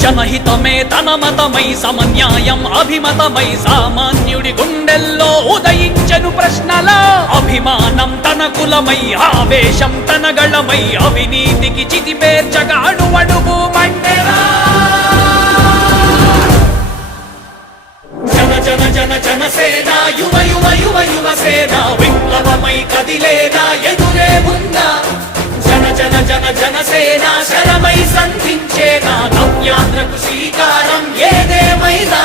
జనహితమే తన మతమై సమన్యాయం అభిమతమై సామాన్యుడి గుండెల్లో ఉదయించెను ప్రశ్నల అభిమానం తన కులమై ఆవేశం తన గళమై అవినీతికి చితిపేర్చగా అడువడుగు మంటెరా జన జన జన జనసేన యువ యువ యువ యువసేన విప్లవమై కదిలేనా ఎదురే ఉందా జన జన జన జనసేన శరమై సంధించేనా నవ్యాంధ్రకు శ్రీకారం ఏదేమైనా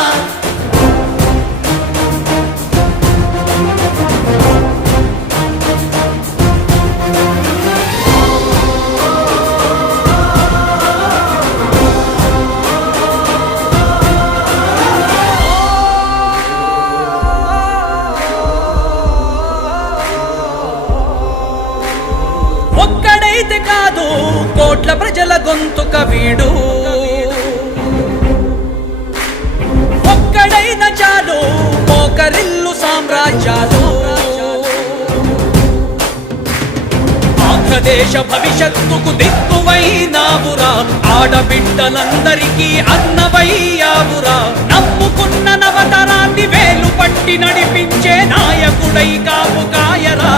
ఒక్కడైతే కాదు కోట్ల ప్రజల గొంతుక వీడు ఒక్కడైన చాలు మోకరిల్లు సామ్రాజ్యాలు ఆంధ్రదేశ భవిష్యత్తుకు దిక్కువైనావురా ఆడబిడ్డలందరికీ అన్నవయ్యావురా నమ్ముకున్న నవతరాన్ని వేలు పట్టి నడిపించే నాయకుడై కాపు కాయరా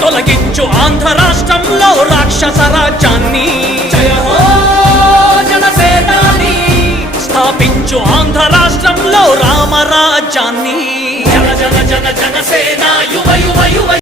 తొలగించు ఆంధ్ర రాష్ట్రంలో రాక్షస రాజ్యాన్ని జయ హో జనసేనాని స్థాపించు ఆంధ్ర రాష్ట్రంలో రామరాజ్యాన్ని జన జన జన జనసేన యువ యువ యువ